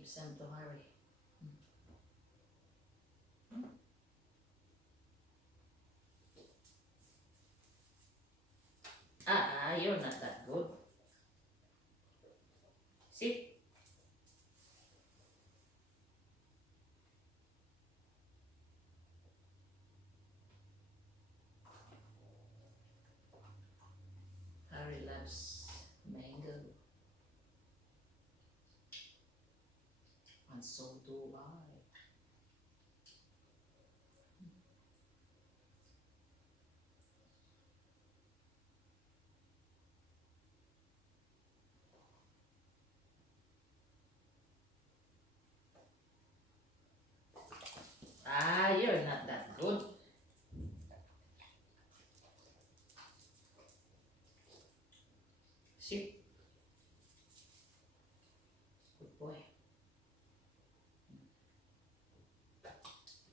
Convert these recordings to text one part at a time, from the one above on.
Give some to Harry. You're not that good. See? Harry loves mango. And so do I. You're not that good. See? Good boy.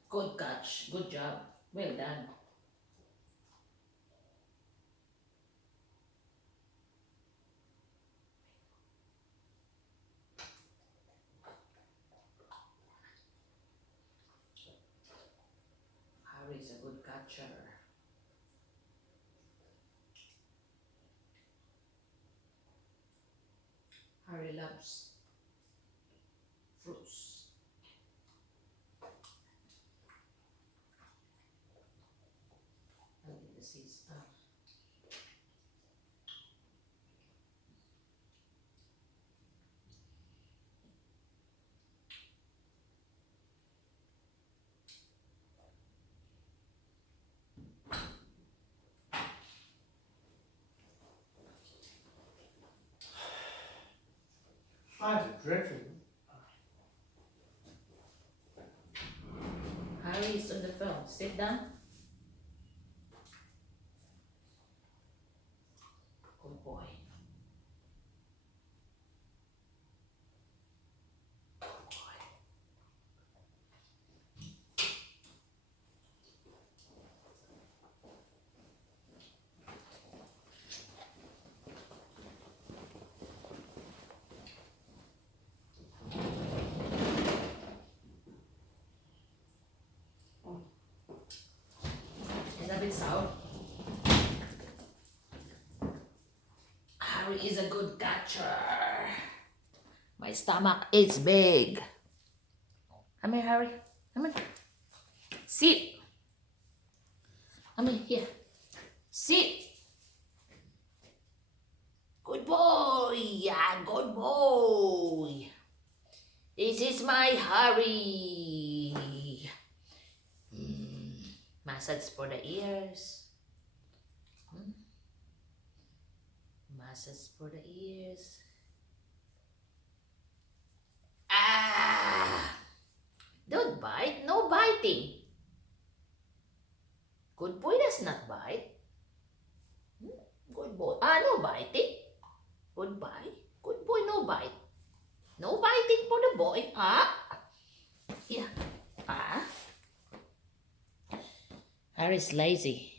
Good catch. Good job. Well done. Harry's a good catcher. Harry loves fruits. I'll get the seeds out. I had a dreadful. Harry's on the phone. Sit down. Good boy. It's a bit sour. Harry is a good catcher. My stomach is big. Come here, Harry. Come here. Sit. Come here. Sit. Good boy. Yeah, good boy. This is my Harry. Massage for the ears. Massage for the ears. Don't bite. No biting. Good boy does not bite. Good boy. No biting. Good boy. Good boy, no bite. No biting for the boy. Yeah. Harry's lazy.